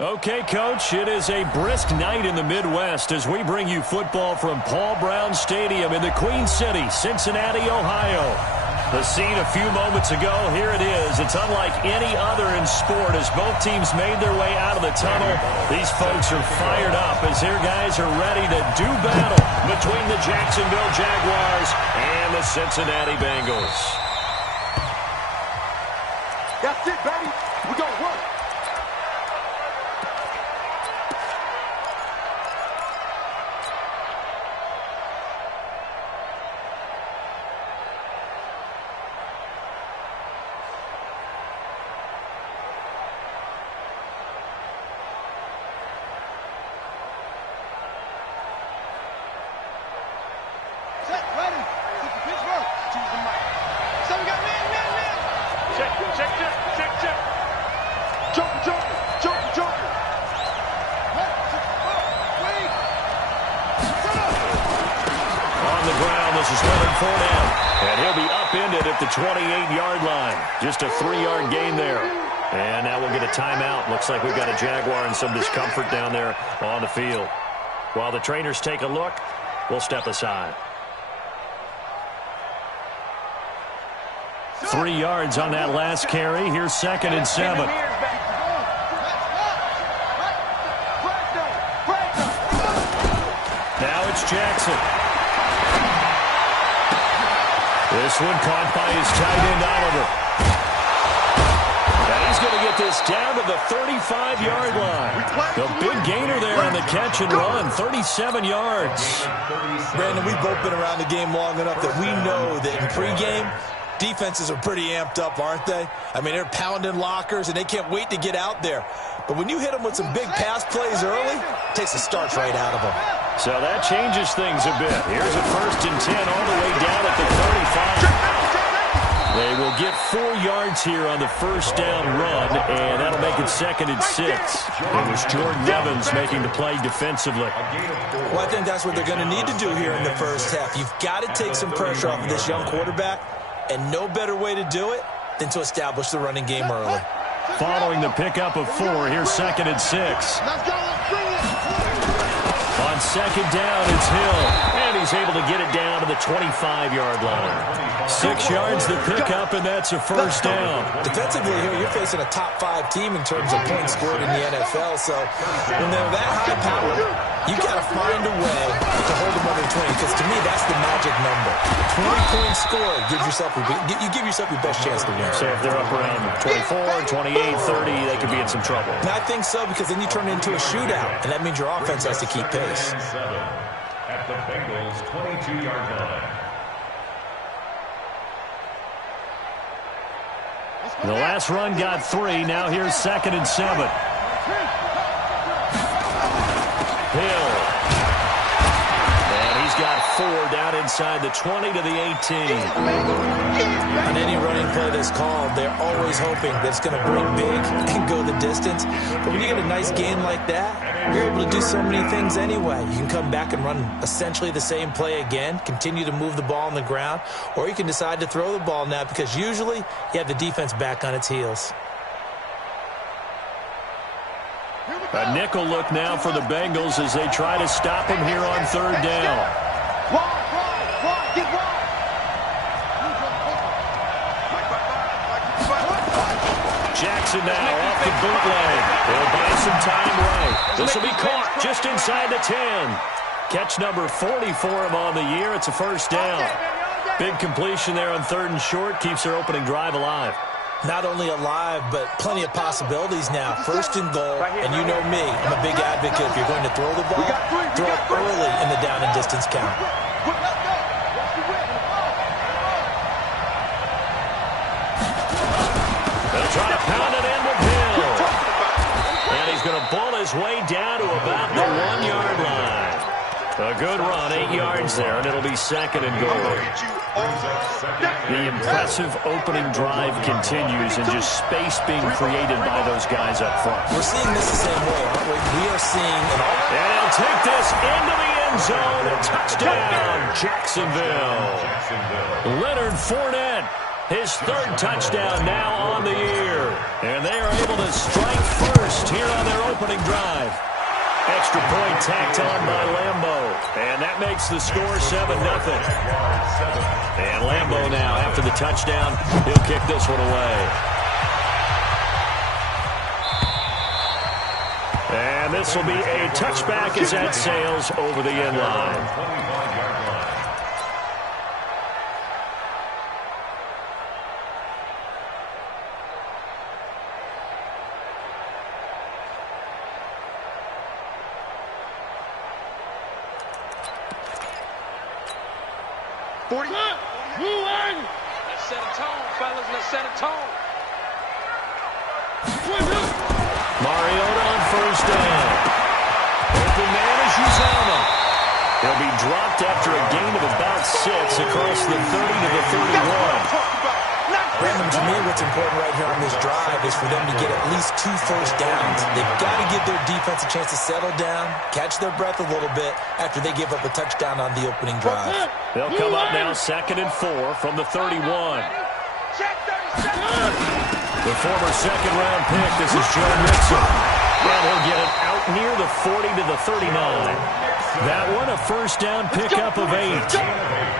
Okay, Coach, it is a brisk night in the Midwest as we bring you football from Paul Brown Stadium in the Queen City, Cincinnati, Ohio. The scene a few moments ago, here it is. It's unlike any other in sport as both teams made their way out of the tunnel. These folks are fired up as their guys are ready to do battle between the Jacksonville Jaguars and the Cincinnati Bengals. That's it, baby. We're going to work. And he'll be upended at the 28-yard line. Just a 3-yard gain there. And now we'll get a timeout. Looks like we've got a Jaguar in some discomfort down there on the field. While the trainers take a look, we'll step aside. 3 yards on that last carry. Here's 2nd and 7. Now it's Jackson. This one caught by his tight end, Oliver. And he's going to get this down to the 35-yard line. The big gainer there on the catch and run, 37 yards. Brandon, we've both been around the game long enough that we know that in pregame, defenses are pretty amped up, aren't they? I mean, they're pounding lockers, and they can't wait to get out there. But when you hit them with some big pass plays early, it takes the starch right out of them. So that changes things a bit. Here's a 1st and 10 all the way down at the 35. They will get 4 yards here on the first down run, and that'll make it 2nd and 6. It was Jordan Evans making the play defensively. Well, I think that's what they're going to need to do here in the first half. You've got to take some pressure off of this young quarterback, and no better way to do it than to establish the running game early. Following the pickup of 4, here's 2nd and 6. On 2nd down, it's Hill, and he's able to get it down to the 25-yard line. 6 yards the pickup, and that's a first down. Defensively here, you're facing a top-5 team in terms of points scored in the NFL, so when they're that high-powered, you've got to find a way to hold them under 20, because to me, that's the magic number. 20 points scored, you give yourself your best chance to win. So if they're up around 24, 28, 30, they could be in some trouble. And I think so, because then you turn it into a shootout, and that means your offense has to keep pace. At the Bengals' 22-yard line. The last run got 3. Now here's 2nd and 7. Hill. And he's got 4 down inside the 20 to the 18. On any running play that's called, they're always hoping that it's going to break big and go the distance. But when you get a nice gain like that, you're able to do so many things anyway. You can come back and run essentially the same play again, continue to move the ball on the ground, or you can decide to throw the ball now because usually you have the defense back on its heels. A nickel look now for the Bengals as they try to stop him here on 3rd down. Jackson now off the bootleg. They'll buy some time right. This will be caught just inside the 10. Catch number 40 for him on the year. It's a first down. Big completion there on 3rd and short. Keeps their opening drive alive. Not only alive, but plenty of possibilities now. 1st and goal, and you know me. I'm a big advocate. If you're going to throw the ball, throw it early in the down and distance count. They'll try to pound it in with Hill. And he's going to bull his way down to about the 1-yard line. A good run, 8 yards there, and it'll be 2nd and goal. The impressive opening drive continues and just space being created by those guys up front. We're seeing this the same way, aren't we? We are seeing and he'll take this into the end zone. A touchdown, Jacksonville. Leonard Fournette His third touchdown now on the year. And they are able to strike first here on their opening drive. Extra point tacked on by Lambeau. And that makes the score 7-0. And Lambeau now, after the touchdown, he'll kick this one away. And this will be a touchback as that sails over the end line. Let's set a tone, fellas. Let's set a tone. Mariota on first down. Open man is Uzama. He'll be dropped after a gain of about 6 across the 30 to the 31. Brandon, to me, what's important right here on this drive is for them to get at least 2 first downs. They've got to give their defense a chance to settle down, catch their breath a little bit after they give up a touchdown on the opening drive. They'll come up now 2nd and 4 from the 31. The former second-round pick, this is Joe Mixon. And he'll get it out near the 40 to the 39. That one, a first down pickup of 8.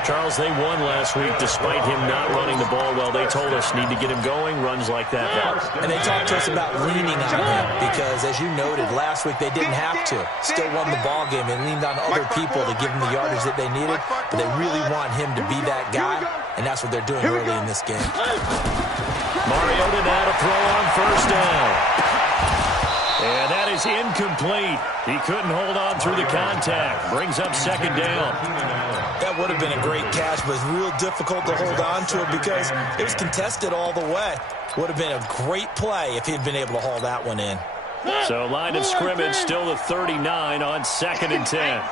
Charles, they won last week despite him not running the ball well. They told us need to get him going. Runs like that help. And they talked to us about leaning on him because, as you noted, last week they didn't have to. Still won the ball game and leaned on other people to give them the yardage that they needed. But they really want him to be that guy, and that's what they're doing early in this game. Mariota now to throw on first down. And that is incomplete. He couldn't hold on through the contact. Brings up 2nd down. That would have been a great catch, but it's real difficult to hold on to it because it was contested all the way. Would have been a great play if he'd been able to haul that one in. So line of scrimmage still the 39 on 2nd and 10.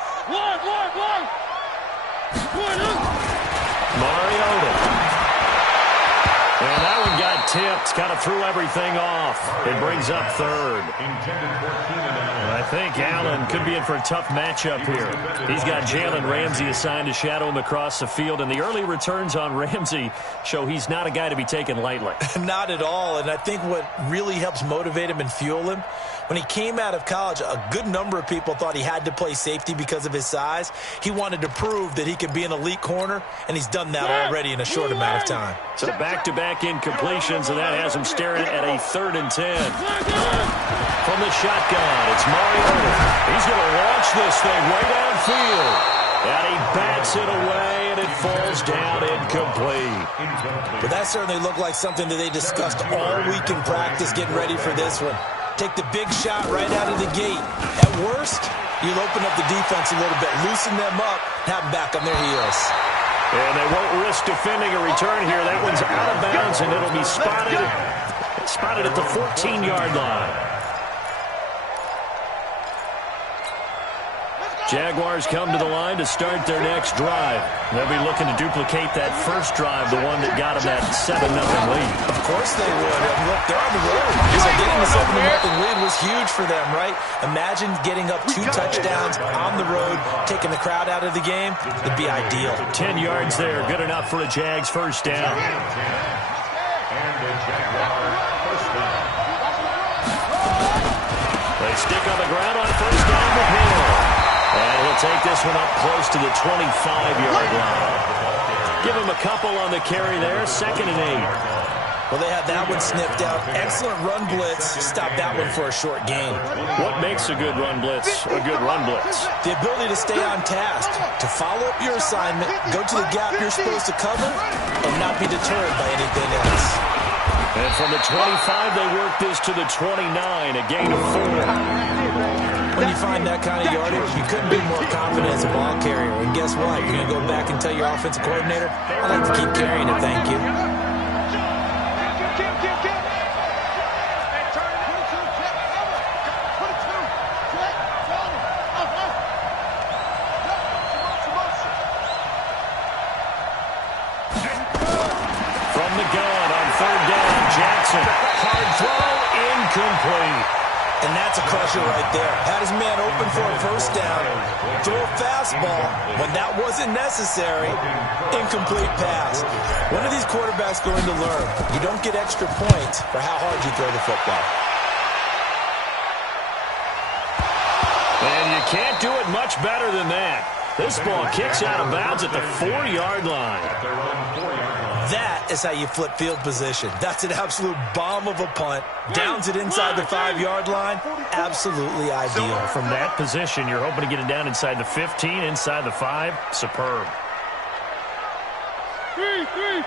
Mariota. And that one got tipped, kind of threw everything off. It brings up 3rd. I think Allen could be in for a tough matchup here. He's got Jalen Ramsey assigned to shadow him across the field, and the early returns on Ramsey show he's not a guy to be taken lightly. Not at all, and I think what really helps motivate him and fuel him, when he came out of college, a good number of people thought he had to play safety because of his size. He wanted to prove that he could be an elite corner, and he's done that already in a short amount of time. So back-to-back incompletions, and that has him staring at a 3rd and 10. From the shotgun, it's Mariota. He's going to launch this thing way downfield. And he bats it away, and it falls down incomplete. But that certainly looked like something that they discussed all week in practice getting ready for this one. Take the big shot right out of the gate. At worst, you'll open up the defense a little bit, loosen them up, have them back on their heels. And they won't risk defending a return here. That one's out of bounds, and it'll be spotted at the 14-yard line. Jaguars come to the line to start their next drive. They'll be looking to duplicate that first drive, the one that got them that 7-0 lead. Of course they would. And look, they're on the road. So getting the 7-0 lead was huge for them, right? Imagine getting up 2 touchdowns on the road, taking the crowd out of the game. It'd be ideal. 10 yards there, good enough for a Jags first down. They stick on the ground on first down with Hill. And he'll take this one up close to the 25-yard line. Give him a couple on the carry there, 2nd and 8. Well, they had that one snipped out. Excellent run blitz. Stop that one for a short gain. What makes a good run blitz a good run blitz? The ability to stay on task, to follow up your assignment, go to the gap you're supposed to cover, and not be deterred by anything else. And from the 25, they work this to the 29, a gain of 4. When you find that kind of yardage, you couldn't be more confident as a ball carrier. And guess what? You're going to go back and tell your offensive coordinator, I'd like to keep carrying it, thank you. From the gun on 3rd down, Jackson. Hard throw, incomplete. And that's a crusher right there. Had his man open for a first down. Throw a fastball when that wasn't necessary. Incomplete pass. When are these quarterbacks going to learn? You don't get extra points for how hard you throw the football. And you can't do it much better than that. This ball kicks out of bounds at the 4-yard line. That is how you flip field position. That's an absolute bomb of a punt. Downs it inside the 5-yard line. Absolutely ideal. From that position, you're hoping to get it down inside the 15, inside the 5. Superb. 44's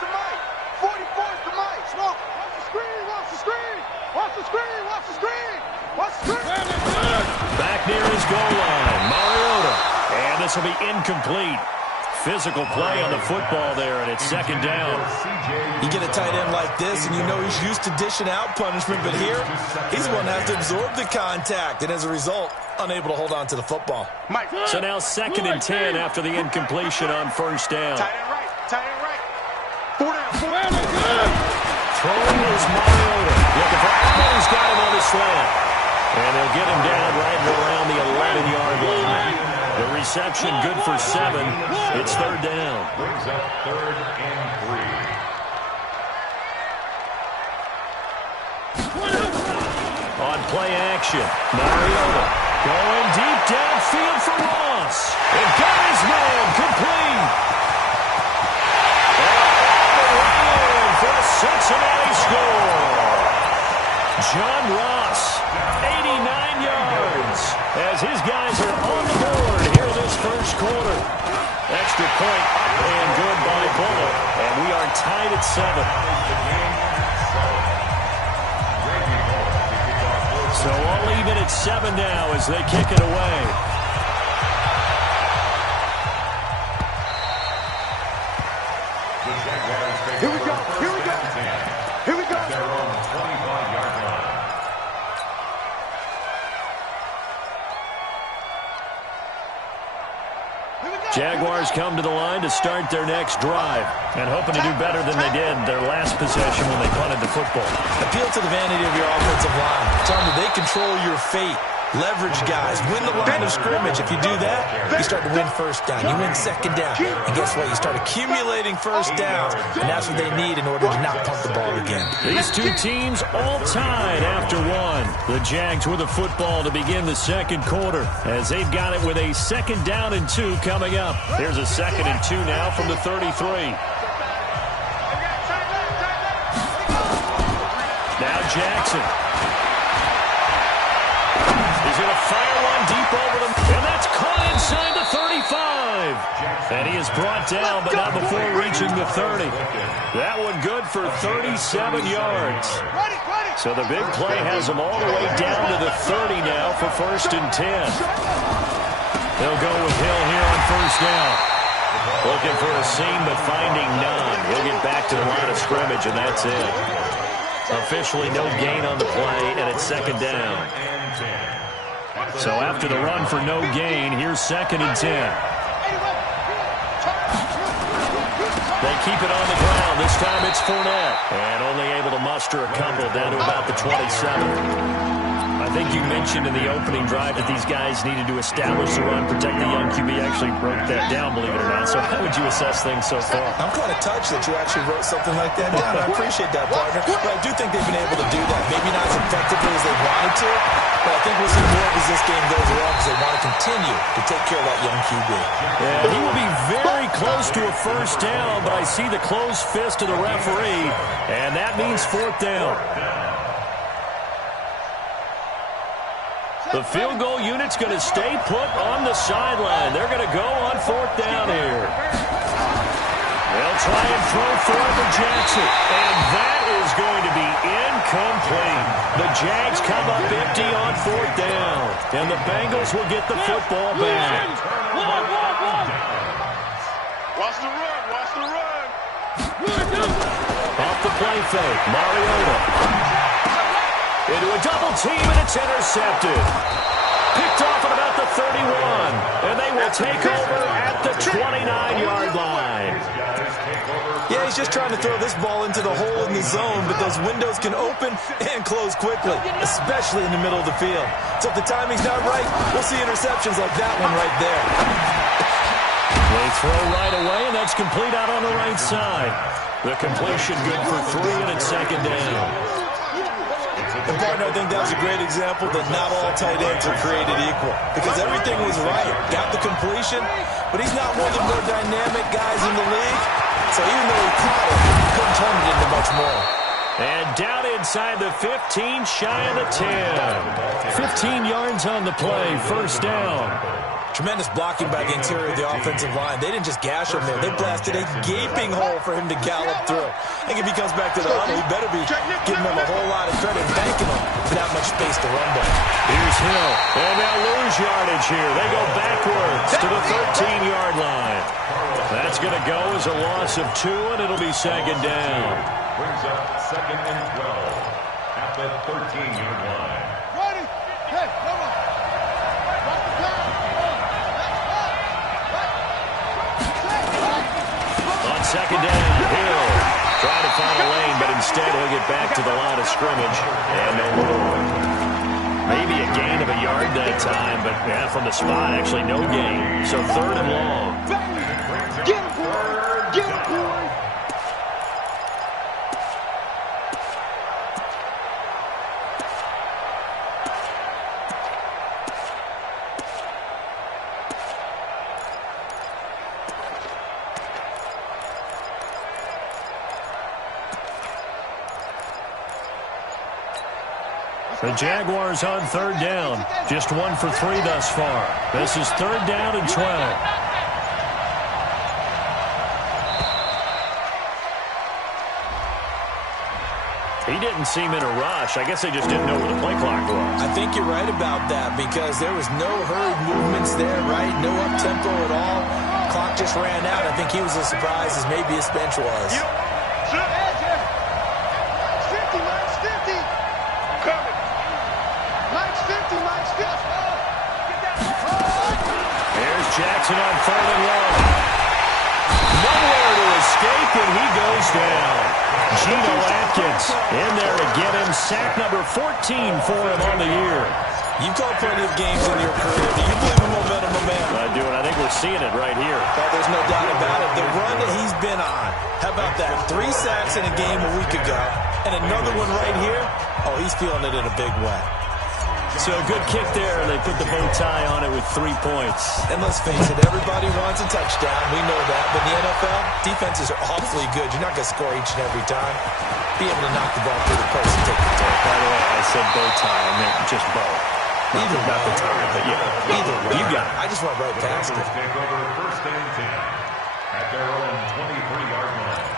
to Mike. 44's to Mike. Smoke. Watch the screen. Watch the screen. Watch the screen. Watch the screen. Watch the screen. Back near his goal line, Mariota. And this will be incomplete. Physical play on the football there, and it's second down. You get a tight end like this, and you know he's used to dishing out punishment, but here, he's going to have to absorb the contact, and as a result, unable to hold on to the football. So now second and 10 after the incompletion on first down. Tight end right. Tight end right. 4 down. Throwing is Mariota. Looking for Allen. He's got him on the slant. And they'll get him down right around the 11-yard line. The reception good for 7. It's third down. Brings up 3rd and 3. On play action, Mariota going deep downfield for Ross. And got his man complete. And right in for a Cincinnati score. John Ross, 89 yards, as his guys are on the board here this first quarter. Extra point up and good by Bullock, and we are tied at 7. So all even at 7 now as they kick it away. Here we go. Here we go. Here we go. Their own 25-yard line. Jaguars come to the line to start their next drive and hoping to do better than they did their last possession when they punted the football. Appeal to the vanity of your offensive line. Tell them that they control your fate. Leverage guys. Win the line of scrimmage. If you do that, you start to win first down. You win second down. And guess what? You start accumulating first downs. And that's what they need in order to not punt the ball again. These two teams all tied after 1. The Jags with a football to begin the second quarter as they've got it with a second down and 2 coming up. Here's a second and 2 now from the 33. Now Jackson. He's going to fire one deep over them, and that's caught inside the 35. And he is brought down, but not before reaching the 30. That one good for 37 yards. So the big play has him all the way down to the 30 now for first and 10. They'll go with Hill here on first down. Looking for a seam, but finding none. He'll get back to the line of scrimmage, and that's it. Officially no gain on the play, and it's second down. So after the run for no gain, here's second and 10. They keep it on the ground. This time it's Fournette. And only able to muster a couple down to about the 27. I think you mentioned in the opening drive that these guys needed to establish the run, protect the young QB. Actually broke that down, believe it or not. So how would you assess things so far? I'm kind of touched that you actually wrote something like that down. I appreciate that, partner. But I do think they've been able to do that. Maybe not as effectively as they wanted to, but I think we'll see more as this game goes along because they want to continue to take care of that young QB. Yeah, he will be very close to a first down, but I see the closed fist of the referee, and that means fourth down. The field goal unit's going to stay put on the sideline. They're going to go on fourth down here. They'll try and throw for Jackson, and that is going to be incomplete. The Jags come up empty on fourth down, and the Bengals will get the football back. Watch the run. Watch the run. Off the play fake, Mariota. Into a double team, and it's intercepted. Picked off at about the 31, and they will take over at the 29-yard line. Yeah, he he's just trying to throw this ball into the hole in the zone, but those windows can open and close quickly, especially in the middle of the field. So if the timing's not right, we'll see interceptions like that one right there. They throw right away, and that's complete out on the right side. The completion good for 3, and it's second down. And, partner, I think that's a great example that not all tight ends are created equal, because everything was right. Got the completion, but he's not one of the more dynamic guys in the league. So even though he caught it, he couldn't turn it into much more. And down inside the 15, shy of the 10. 15 yards on the play, first down. Tremendous blocking by the interior of the offensive line. They didn't just gash him there. They blasted a gaping hole for him to gallop through. I think if he comes back to the huddle, he better be giving him a whole lot of credit and thanking him for that much space to run by. Here's Hill. And they'll lose yardage here. They go backwards to the 13-yard line. That's going to go as a loss of 2, and it'll be second down. Brings up second and 12 at the 13-yard line. Ready? Hey, come on. Watch the time. On second down, Hill trying to find a lane, but instead he'll get back to the line of scrimmage. And no more. Maybe a gain of a yard that time, but yeah, from the spot, actually no gain. So third and long. Get him, boy. Get him, boy. The Jaguars on third down. Just 1 for 3 thus far. This is third down and 12. He didn't seem in a rush. I guess they just didn't know where the play clock was. I think you're right about that because there was no hurried movements there, right? No up-tempo at all. Clock just ran out. I think he was as surprised as maybe his bench was. Jackson on third and long. Nowhere to escape, and he goes down. Geno Atkins in there to get him. Sack number 14 for him on the year. You've called plenty of games in your career. Do you believe in momentum? I do, and I think we're seeing it right here. Well, there's no doubt about it. The run that he's been on. How about that? 3 sacks in a game a week ago, and another one right here. Oh, he's feeling it in a big way. So a good kick there. They put the bow tie on it with 3 points. And let's face it, everybody wants a touchdown. We know that. But in the NFL, defenses are awfully good. You're not going to score each and every time. Be able to knock the ball through the post and take the toe. By the way, I said bow tie. I meant just bow. Either not the tie, but yeah. Either way. You got it. I just went right past it. Take over first and 10 at their own 23-yard line.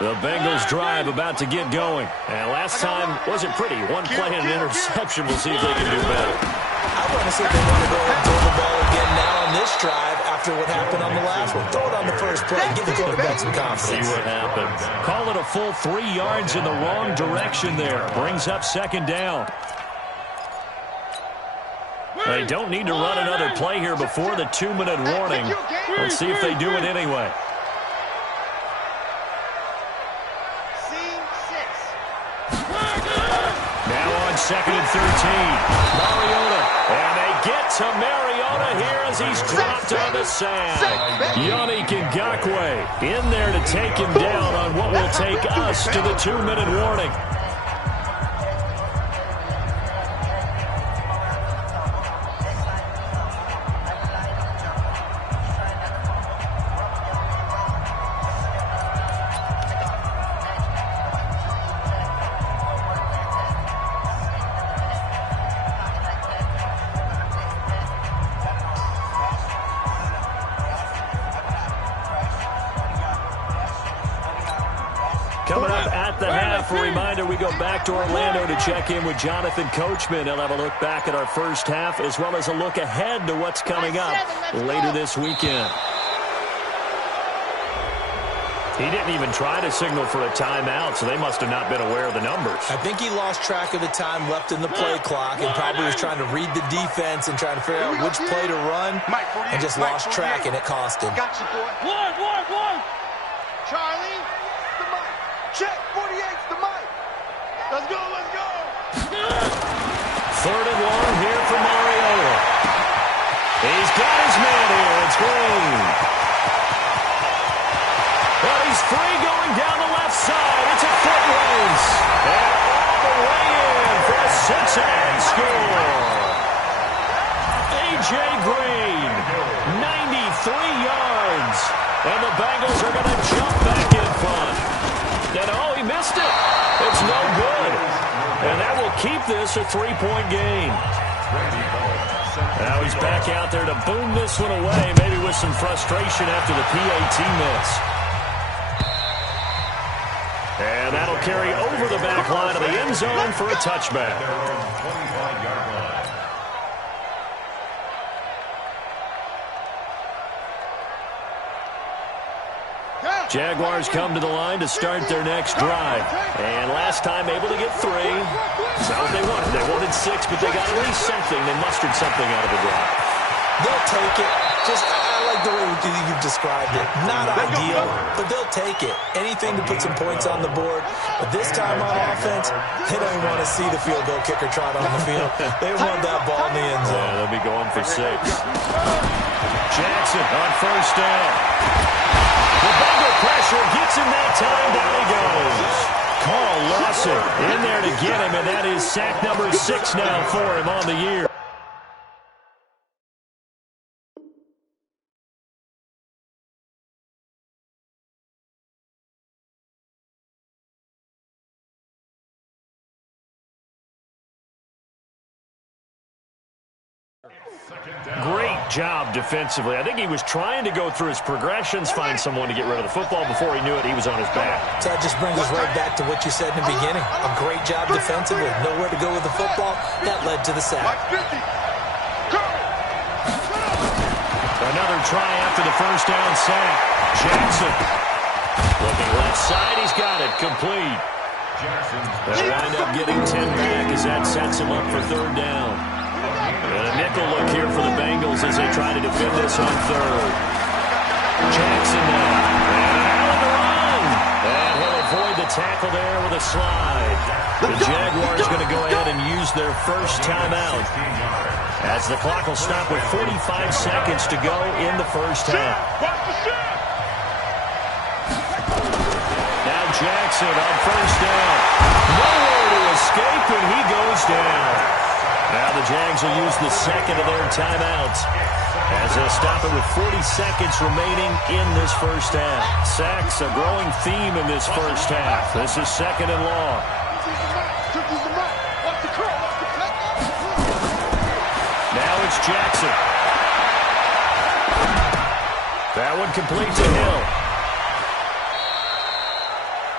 The Bengals drive about to get going. And last time wasn't pretty. 1 play and an interception. We'll see if they can do better. I want to see if they want to go and throw the ball again now on this drive after what happened on the last one. Throw it on the first play and give the quarterback some confidence. See what happens. Call it a full 3 yards in the wrong direction there. Brings up second down. They don't need to run another play here before the 2-minute warning. Let's see if they do it anyway. Second and 13. Mariota. And they get to Mariota here as he's dropped on the sand. Yannick Ngakoue in there to take him down on what will take us to the 2-minute warning. Coming up at the half, a reminder we go back to Orlando to check in with Jonathan Coachman. He'll have a look back at our first half as well as a look ahead to what's coming up later this weekend. He didn't even try to signal for a timeout, so they must have not been aware of the numbers. I think he lost track of the time left in the play clock and probably was trying to read the defense and trying to figure out which play to run and just lost track, and it cost him. Got you, boy. One. Charlie, the mic. Check, 48's the mic. Let's go. Third and long here for Mariota. He's got his man here. It's Green. But he's free going down the left side. It's a foot race. And all the way in for a Cincinnati score. A.J. Green, 93 yards. And the Bengals are going to jump back in front. And oh, he missed it. It's no good. And that will keep this a 3-point game. Now he's back out there to boom this one away, maybe with some frustration after the PAT miss. And that'll carry over the back line of the end zone for a touchback. Jaguars come to the line to start their next drive. And last time able to get 3. That's not what they wanted. They wanted 6, but they got at least something. They mustered something out of the drive. They'll take it. I like the way you've described it. Not ideal, but they'll take it. Anything to put some points on the board. But this time on offense, they don't even want to see the field goal kicker trot on the field. They want that ball in the end zone. Yeah, they'll be going for 6. Jackson on first down. The Bengal pressure gets him that time. Down he goes. Carl Lawson in there to get him, and that is sack number 6 now for him on the year. Great job defensively. I think he was trying to go through his progressions, find someone to get rid of the football. Before he knew it, he was on his back. So that just brings us right back to what you said in the beginning. A great job defensively. Nowhere to go with the football. That led to the sack. Another try after the first down sack. Jackson looking left side. He's got it. Complete. They'll wind up getting 10 back as that sets him up for third down. And a nickel look here for the Bengals as they try to defend this on third. Jackson now. And out of the run. And he'll avoid the tackle there with a slide. The Jaguars going to go ahead and use their first timeout, as the clock will stop with 45 seconds to go in the first half. Now Jackson on first down. Nowhere to escape, and he goes down. Now the Jags will use the second of their timeouts as they'll stop it with 40 seconds remaining in this first half. Sacks, a growing theme in this first half. This is second and long. Now it's Jackson. That one complete to Hill.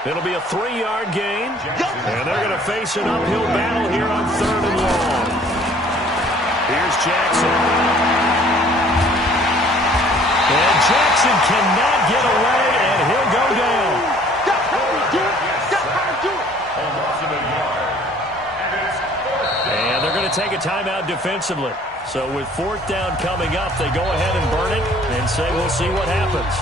It'll be a 3-yard gain, and they're going to face an uphill battle here on third and long. Here's Jackson. And Jackson cannot get away, and he'll go down. And they're going to take a timeout defensively. So with fourth down coming up, they go ahead and burn it and say we'll see what happens.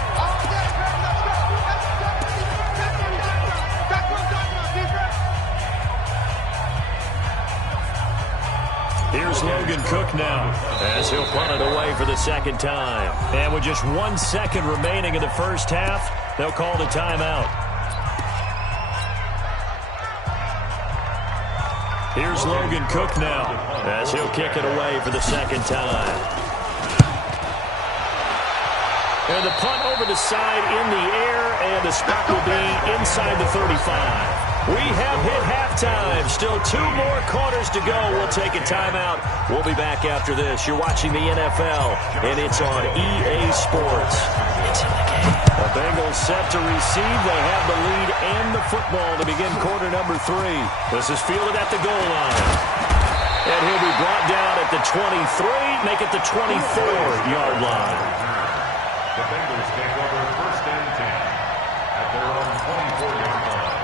Here's Logan Cook now as he'll punt it away for the second time. And with just 1 second remaining in the first half, they'll call the timeout. Here's Logan Cook now as he'll kick it away for the second time. And the punt over the side in the air, and the spot will be inside the 35. We have hit halftime. Still 2 more quarters to go. We'll take a timeout. We'll be back after this. You're watching the NFL, and it's on EA Sports. It's in the game. The Bengals set to receive. They have the lead and the football to begin quarter number 3. This is fielded at the goal line. And he'll be brought down at the 23, make it the 24-yard line. The Bengals take over first and 10 at their own 24-yard line.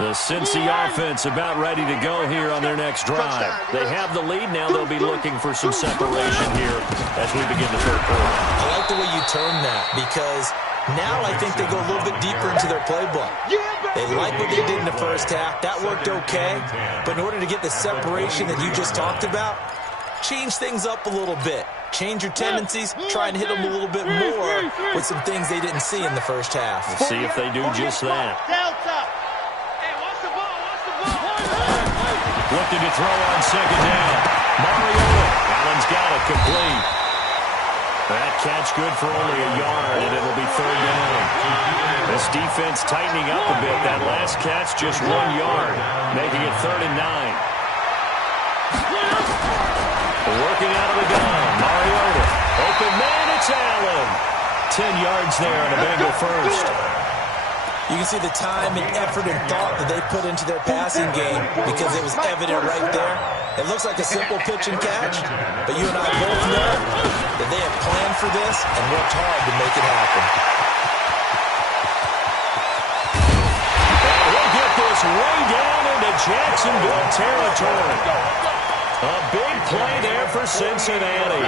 The Cincy offense about ready to go here on their next drive. They have the lead now. They'll be looking for some separation here as we begin the third quarter. I like the way you term that because now I think they go a little bit deeper into their playbook. They like what they did in the first half. That worked okay. But in order to get the separation that you just talked about, change things up a little bit. Change your tendencies. Try and hit them a little bit more with some things they didn't see in the first half. We'll see if they do just that. Looking to throw on second down. Mariota. Allen's got it complete. That catch good for only a yard, and it'll be third down. This defense tightening up a bit. That last catch just 1 yard, making it 3rd and 9. Working out of the gun. Mariota. Open man, it's Allen. 10 yards there on a Bengal first. You can see the time and effort and thought that they put into their passing game because it was evident right there. It looks like a simple pitch and catch, but you and I both know that they have planned for this and worked hard to make it happen. And we'll get this way down into Jacksonville territory. A big play there for Cincinnati.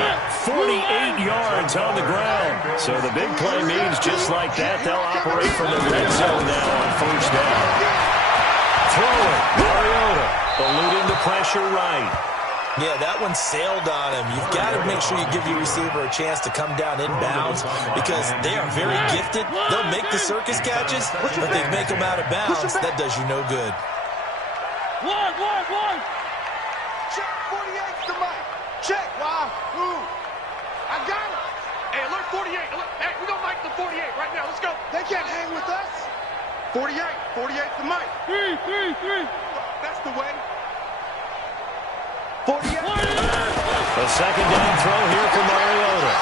48 yards on the ground. So the big play means just like that, they'll operate from the red zone now on first down. Throwing, Mariota, eluding the pressure right. Yeah, that one sailed on him. You've got to make sure you give your receiver a chance to come down inbounds because they are very gifted. They'll make the circus catches, but they make them out of bounds. That does you no good. One. Check 48 to Mike. Check, wow. Ooh. I got it. Hey, alert 48. Hey, we're going to Mike the 48 right now. Let's go. They can't hang with us. 48 to Mike. Three. That's the way. 48. A second down throw here for Mariota.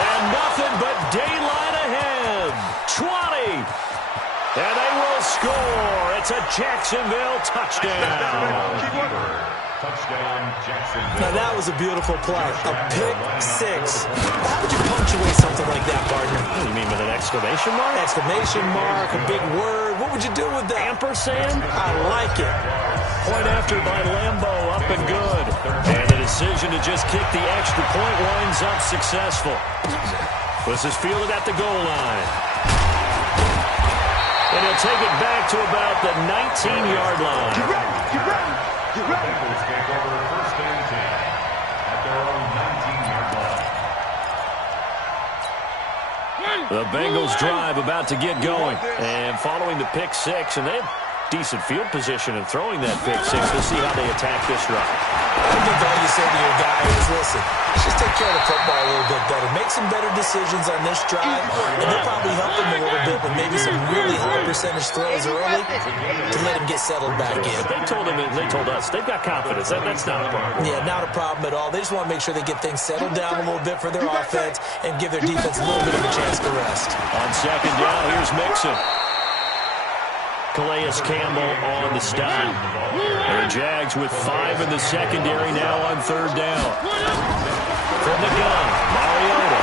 And nothing but daylight ahead. 20. And they will score. It's a Jacksonville touchdown. Touchdown, Jacksonville. Now, that was a beautiful play. A pick six. How would you punctuate something like that, partner? What do you mean with an exclamation mark? Exclamation mark, a big word. What would you do with that? Ampersand? I like it. Point after by Lambeau, up and good. And the decision to just kick the extra point winds up successful. This is fielded at the goal line. And he'll take it back to about the 19-yard line. Get ready. Bengals take over first and 10 at their own 19-yard line. The Bengals drive about to get going. And following the pick six, and they have decent field position in throwing that pick six. We'll see how they attack this drive. I think all you say to your guy is, listen, let's just take care of the football a little bit better. Make some better decisions on this drive, and they'll probably help him a little bit with maybe some really high percentage throws early to let him get settled back in. But they told us they've got confidence. That's not a problem. Yeah, not a problem at all. They just want to make sure they get things settled down a little bit for their offense and give their defense a little bit of a chance to rest. On second down, here's Mixon. Calais Campbell on the stop. The Jags with 5 in the secondary now on third down. From the gun, Mariota.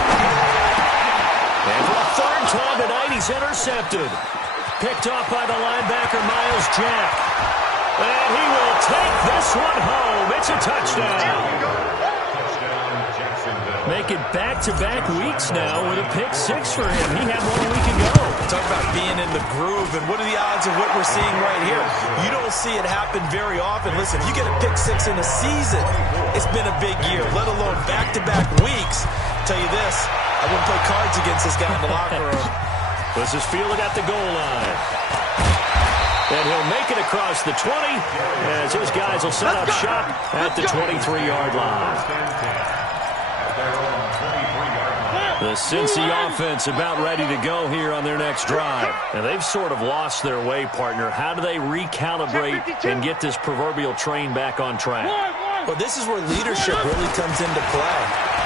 And for a third time tonight, he's intercepted. Picked off by the linebacker, Miles Jack. And he will take this one home. It's a touchdown. Making back-to-back weeks now with a pick six for him. He had 1 week ago. Talk about being in the groove, and what are the odds of what we're seeing right here? You don't see it happen very often. Listen, if you get a pick six in a season, it's been a big year, let alone back-to-back weeks. I'll tell you this, I wouldn't play cards against this guy in the locker room. This is fielded at the goal line. And he'll make it across the 20 as his guys will set up shop at the 23-yard line. The Cincy offense about ready to go here on their next drive. And they've sort of lost their way, partner. How do they recalibrate and get this proverbial train back on track? Well, this is where leadership really comes into play.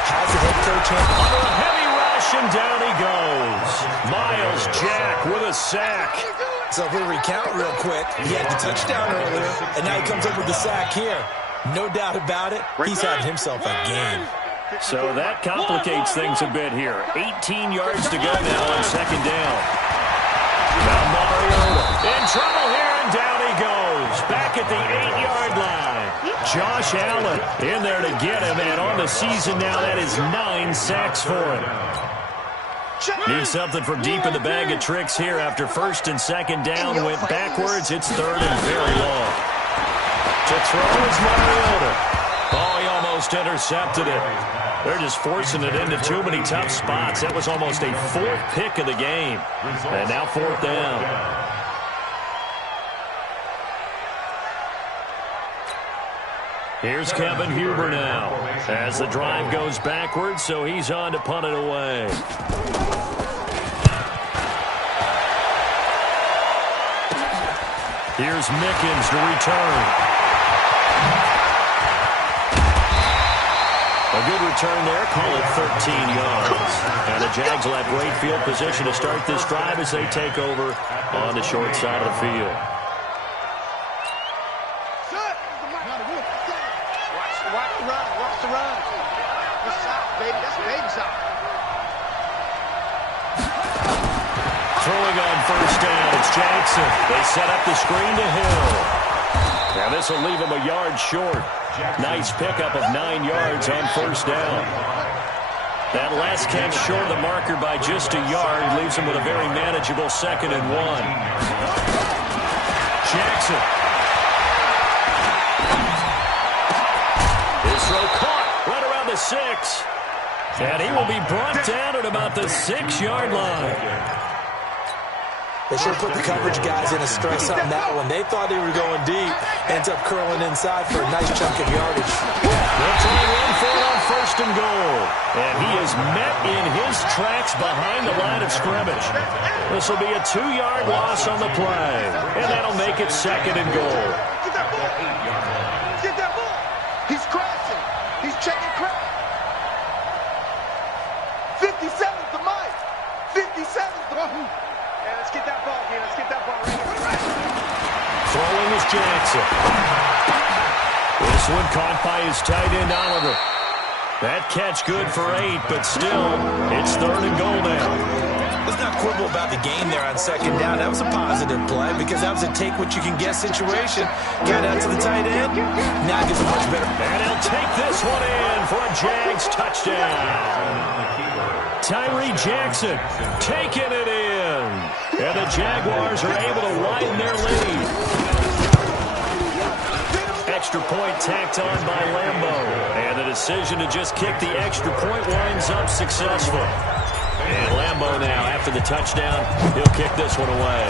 How's the head coach handle? Under a heavy rush, and down he goes. Miles Jack with a sack. So if we recount real quick, he had the touchdown earlier, and now he comes up with the sack here. No doubt about it. He's having himself a game. So that complicates things a bit here. 18 yards to go now on second down. Now Mariota in trouble here, and down he goes. Back at the 8-yard line. Josh Allen in there to get him, and on the season now, that is 9 sacks for him. Need something from deep in the bag of tricks here after first and second down. Went backwards. It's third and very long. To throw is Mariota. Oh, he almost intercepted it. They're just forcing it into too many tough spots. That was almost a fourth pick of the game. And now fourth down. Here's Kevin Huber now as the drive goes backwards, so he's on to punt it away. Here's Mickens to return. A good return there, call it 13 yards. And the Jags will have great field position to start this drive as they take over on the short side of the field. Watch the run. Watch the run. That's south, baby. That's baby south. Throwing on first down, it's Jackson. They set up the screen to Hill. Now this will leave him a yard short. Nice pickup of 9 yards on first down. That last catch short of the marker by just a yard leaves him with a very manageable 2nd and 1. Jackson. His throw caught right around the 6. And he will be brought down at about the 6-yard line. They should have put the coverage guys in a stress on that one. They thought they were going deep. Ends up curling inside for a nice chunk of yardage. They'll try and run for it on first and goal. And he is met in his tracks behind the line of scrimmage. This will be a 2-yard loss on the play. And that'll make it 2nd and goal. Get that ball. Get that ball. He's crashing. He's checking crash. 57's the Mike. 57's the Wahoo. Yeah, let's get that ball here. Let's get that ball right here. Throwing is Jackson. This one caught by his tight end, Oliver. That catch good for 8, but still, it's 3rd and goal now. Let's not quibble about the game there on second down. That was a positive play because that was a take-what-you-can-get situation. Got out to the tight end. Now it gets much better. And he'll take this one in for a Jags touchdown. Tyree Jackson taking it in. And the Jaguars are able to widen their lead. Extra point tacked on by Lambo. And the decision to just kick the extra point winds up successful. And Lambo now, after the touchdown, he'll kick this one away.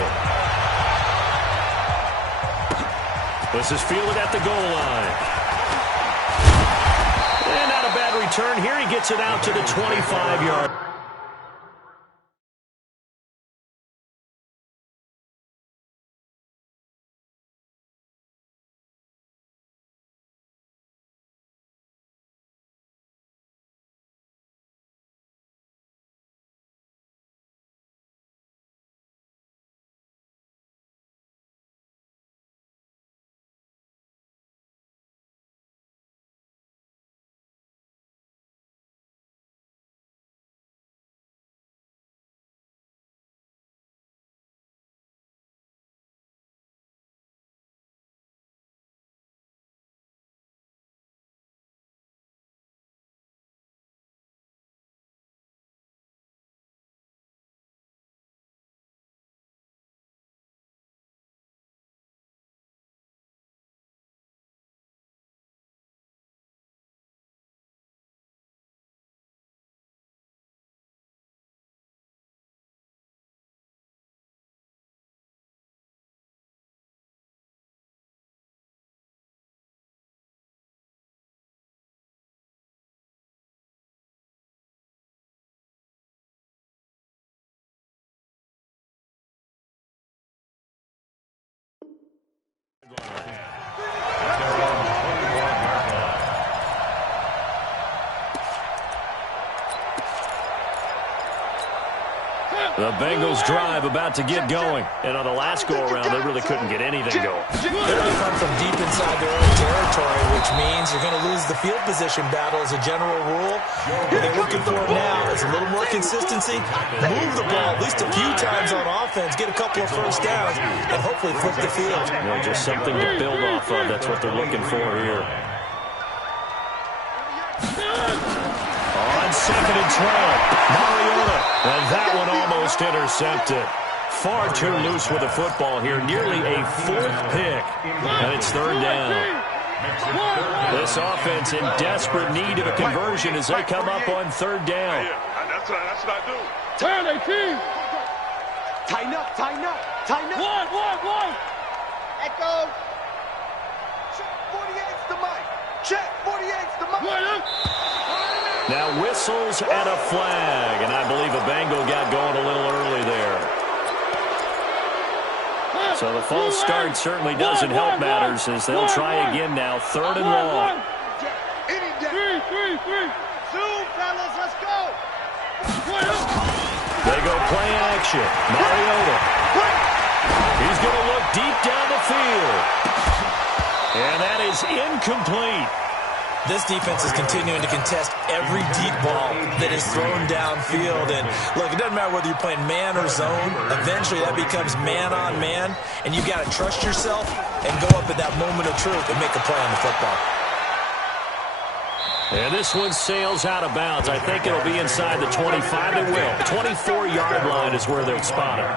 This is fielded at the goal line. And not a bad return. Here he gets it out to the 25-yard The Bengals drive about to get going. And on the last go-around, they really couldn't get anything going. They're going to come from deep inside their own territory, which means you're going to lose the field position battle as a general rule. What they're looking for now is a little more consistency, move the ball at least a few times on offense, get a couple of first downs, and hopefully flip the field. You know, just something to build off of. That's what they're looking for here. On 2nd and 12, Mariota, and that one almost intercepted. Far too loose with the football here, nearly a 4th pick, and it's 3rd down. This offense in desperate need of a conversion as they come up on 3rd down. That's what I do. Turn 18. Tighten up, tighten up, tighten up. One. Echo. Check 48's the mic. Check 48's the mic. Now whistles and a flag, and I believe a Bengal got going a little early there. So the false start certainly doesn't help matters as they'll try again now, 3rd and long. Three. Zoom, fellas, let's go. They go play action. Mariota. He's going to look deep down the field. And that is incomplete. This defense is continuing to contest every deep ball that is thrown downfield. And, look, it doesn't matter whether you're playing man or zone. Eventually, that becomes man-on-man, and you've got to trust yourself and go up at that moment of truth and make a play on the football. And this one sails out of bounds. I think it'll be inside the 25. It will. 24-yard line is where they'll spot it.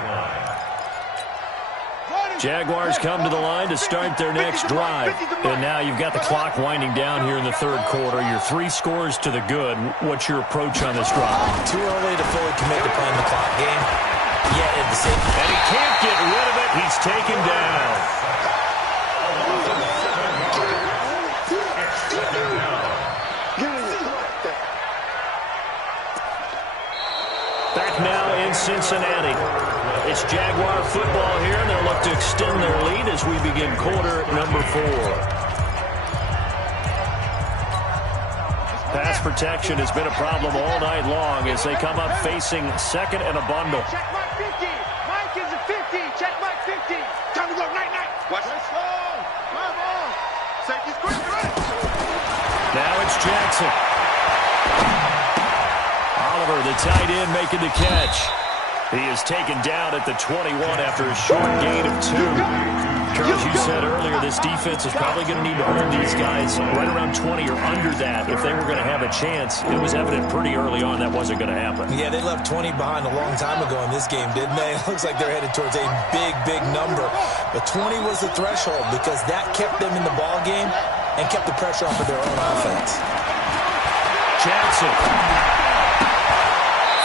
Jaguars come to the line to start their next drive. And now you've got the clock winding down here in the 3rd quarter. You're 3 scores to the good. What's your approach on this drive? Too early to fully commit to playing the clock game. Yet at the same time. And he can't get rid of it. He's taken down. Back now in Cincinnati. It's Jaguar football here, and they'll look to extend their lead as we begin quarter number 4. Pass protection has been a problem all night long as they come up facing 2nd and a bundle. Check mark 50. Mike is a 50. Check mark 50. Time to go. Night. Watch this. Come on. Safety's quick. Now it's Jackson. Oliver, the tight end, making the catch. He is taken down at the 21 after a short gain of 2. Charles, you said earlier this defense is probably going to need to hold these guys right around 20 or under that if they were going to have a chance. It was evident pretty early on that wasn't going to happen. Yeah, they left 20 behind a long time ago in this game, didn't they? It looks like they're headed towards a big number. But 20 was the threshold because that kept them in the ball game and kept the pressure off of their own offense. Jackson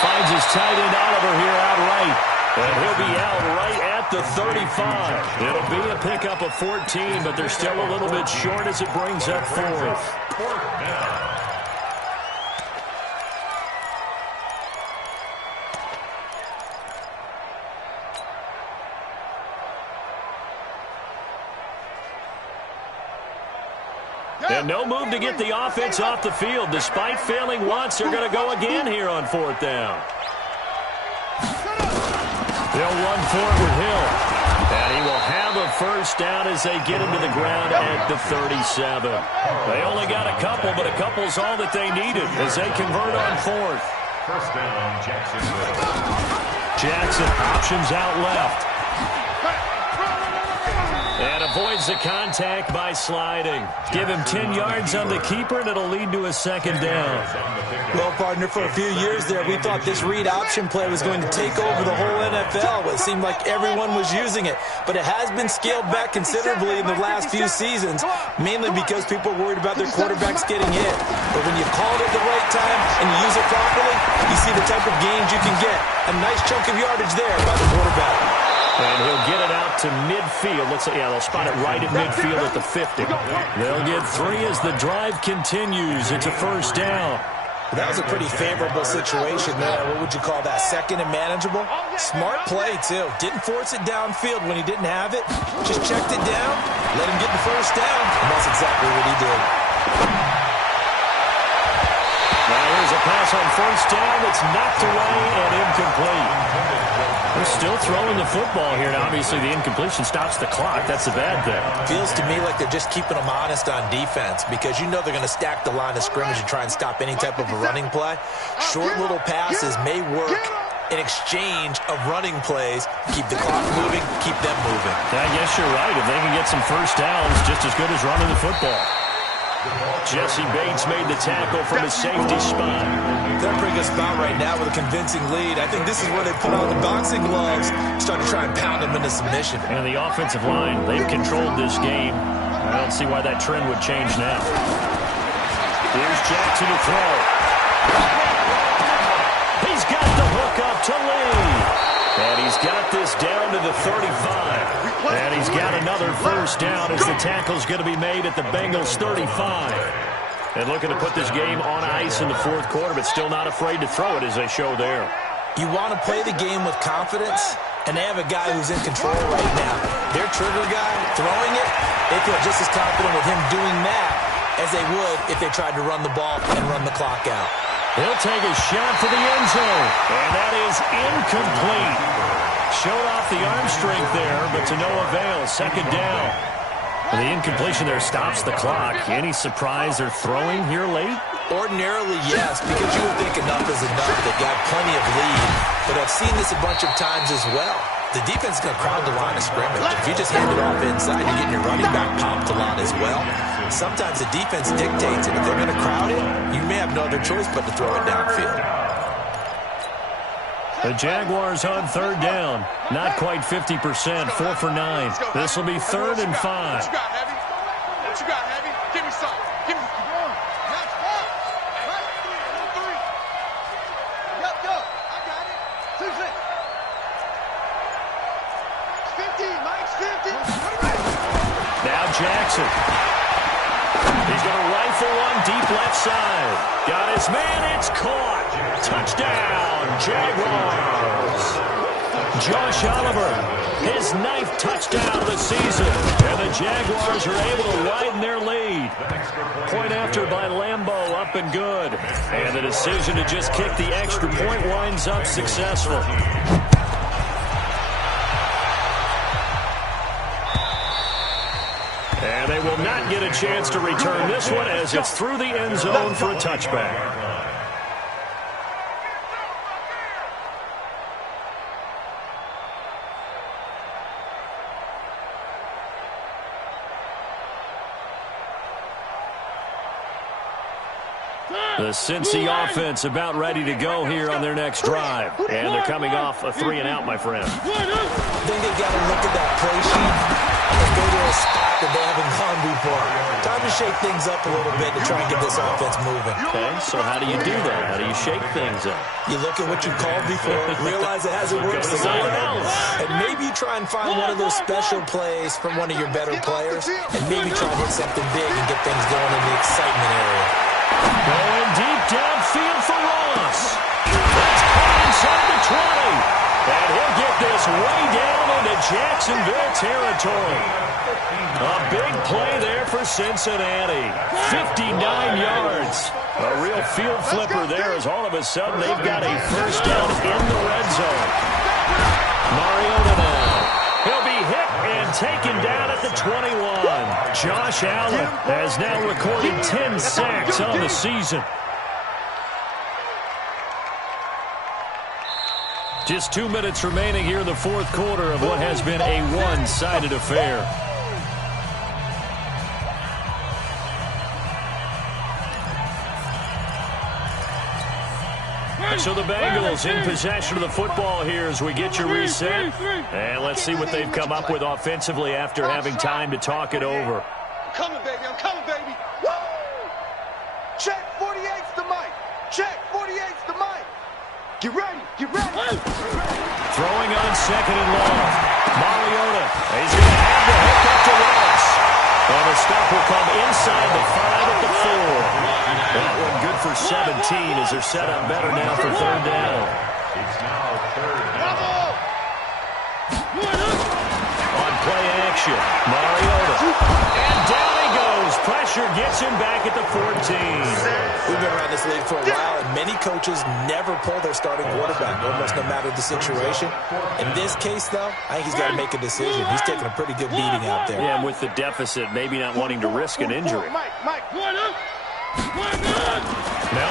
finds his tight end Oliver here outright. And he'll be out right at the 35. It'll be a pickup of 14, but they're still a little bit short as it brings up 4th. 4th down. And no move to get the offense off the field. Despite failing once, they're going to go again here on 4th down. They'll run for it with Hill. And he will have a first down as they get into the ground at the 37. They only got a couple, but a couple's all that they needed as they convert on 4th. First down, Jacksonville. Jackson options out left. And avoids the contact by sliding. Give him 10 yards on the keeper, and it'll lead to a 2nd down. Well, partner, for a few years there, we thought this read option play was going to take over the whole NFL. It seemed like everyone was using it. But it has been scaled back considerably in the last few seasons, mainly because people are worried about their quarterbacks getting hit. But when you call it at the right time and you use it properly, you see the type of gains you can get. A nice chunk of yardage there by the quarterback. And he'll get it out to midfield. Looks like, yeah, they'll spot it right at midfield at the 50. They'll get 3 as the drive continues. It's a first down. That was a pretty favorable situation there. What would you call that? 2nd and manageable? Smart play, too. Didn't force it downfield when he didn't have it. Just checked it down, let him get the first down, and that's exactly what he did. Now here's a pass on first down that's knocked away and incomplete. They're still throwing the football here, and obviously the incompletion stops the clock. That's a bad thing. Feels to me like they're just keeping them honest on defense because you know they're going to stack the line of scrimmage and try and stop any type of a running play. Short little passes may work in exchange of running plays. Keep the clock moving, keep them moving. I guess you're right. If they can get some first downs, just as good as running the football. Jesse Bates made the tackle from his safety spot. They're in a pretty good spot right now with a convincing lead. I think this is where they put on the boxing gloves, start to try and pound them into submission. And the offensive line, they've controlled this game. I don't see why that trend would change now. Here's Jackson to throw. He's got the hook up to Lee. And he's got this down to the 35. And he's got another first down as the tackle's going to be made at the Bengals 35. And looking to put this game on ice in the fourth quarter, but still not afraid to throw it as they show there. You want to play the game with confidence, and they have a guy who's in control right now. Their trigger guy, throwing it, they feel just as confident with him doing that as they would if they tried to run the ball and run the clock out. He'll take a shot for the end zone, and that is incomplete. Showed off the arm strength there, but to no avail. Second down. The incompletion there stops the clock. Any surprise they're throwing here late? Ordinarily, yes, because you would think enough is enough. They've got plenty of lead, but I've seen this a bunch of times as well. The defense is going to crowd the line of scrimmage. If you just hand it off inside, you're getting your running back popped a lot as well. Sometimes the defense dictates it. If they're going to crowd it, you may have no other choice but to throw it downfield. The Jaguars on third down. Not quite 50%, 4 for 9. This will be 3rd and 5. What you got, Heavy? What you got, Heavy? Give me some. Give me some. Match up. Right. 3. Yup, yup. I got it. 2 6. 15, Mike. 50. Now Jackson. He's going to rifle one deep left side. Got his man. It's caught. Touchdown, Jaguars. Josh Oliver, his 9th touchdown of the season. And the Jaguars are able to widen their lead. Point after by Lambeau, up and good. And the decision to just kick the extra point winds up successful. And they will not get a chance to return this one as it's through the end zone for a touchback. The Cincy offense about ready to go here on their next drive. And they're coming off a 3-and-out, my friend. I think they got to look at that play sheet and go to a spot that they haven't gone before. Time to shake things up a little bit to try and get this offense moving. Okay, so how do you do that? How do you shake things up? You look at what you called before, realize it hasn't worked for someone else. And maybe you try and find one of those special plays from one of your better players, and maybe try and hit something big and get things going in the excitement area. Going deep downfield for Ross. That's caught inside the 20. And he'll get this way down into Jacksonville territory. A big play there for Cincinnati. 59 yards. A real field flipper there as all of a sudden they've got a first down in the red zone. Mariota now. He'll be hit and taken down at the 21. Josh Allen has now recorded 10 sacks on the season. Just 2 minutes remaining here in the fourth quarter of what has been a one-sided affair. So the Bengals in possession of the football here as we get your reset. And let's see what they've come up with offensively after having time to talk it over. I'm coming, baby. I'm coming, baby. Woo! Check 48's the mic. Check 48's the mic. Get ready. Get ready. Throwing on 2nd and long. Mariota. He's going to have the hook up to Ross. And the stop will come inside the 5 at the 4. That one good for 17 as they're set up better now for 3rd down. It's now 3rd down. On play action, Mariota. And down he goes. Pressure pressure gets him back at the 14. We've been around this league for a while, and many coaches never pull their starting quarterback, almost no matter the situation. In this case, though, I think he's got to make a decision. He's taking a pretty good beating out there. Yeah, and with the deficit, maybe not wanting to risk an injury. Now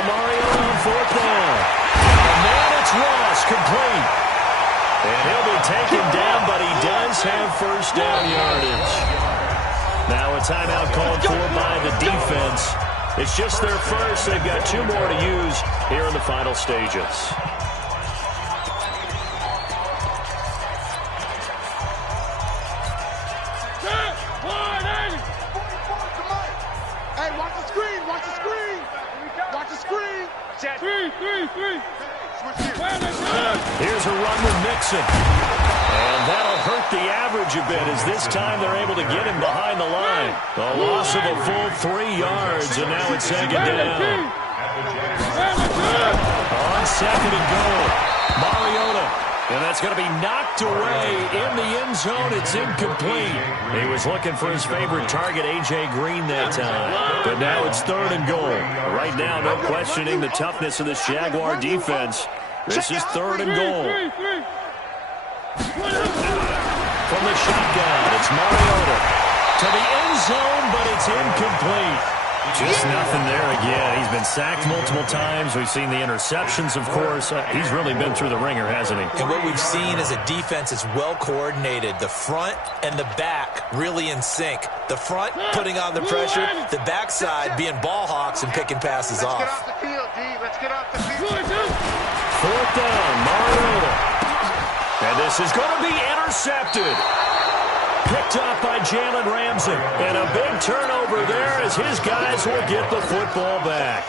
Mariota on 4th down. And then it's Ross, complete. And he'll be taken down, but he does have first down yardage. Now a timeout called for by the defense. It's just their first. They've got 2 more to use here in the final stages. Hey, watch the screen, watch the screen. Watch the screen. Three. Here's a run with Mixon. And that'll hurt the average a bit as this time they're able to get him behind the line. A loss of a full 3 yards, and now it's 2nd down. On 2nd and goal, Mariota. And that's going to be knocked away in the end zone. It's incomplete. He was looking for his favorite target, A.J. Green, that time. But now it's 3rd and goal. Right now, no questioning the toughness of this Jaguar defense. This is 3rd and goal. From the shotgun, it's Mariota to the end zone, but it's incomplete. Just nothing there again. He's been sacked multiple times. We've seen the interceptions, of course. He's really been through the ringer, hasn't he? And what we've seen is a defense that's well coordinated. The front and the back really in sync. The front putting on the pressure, the backside being ball hawks and picking passes off. Let's get off the field, D. Let's get off the field. 4th down, Mariota. And this is going to be intercepted. Picked up by Jalen Ramsey. And a big turnover there as his guys will get the football back.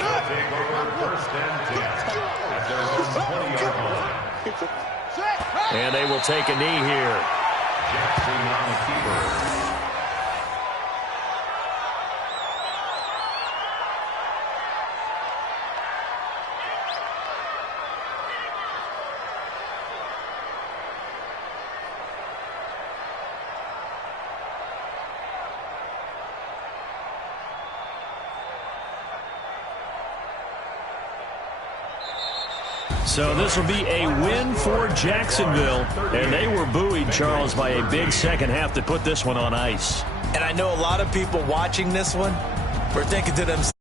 And they will take a knee here. Jackson on the keeper. So this will be a win for Jacksonville. And they were buoyed, Charles, by a big second half that put this one on ice. And I know a lot of people watching this one were thinking to themselves,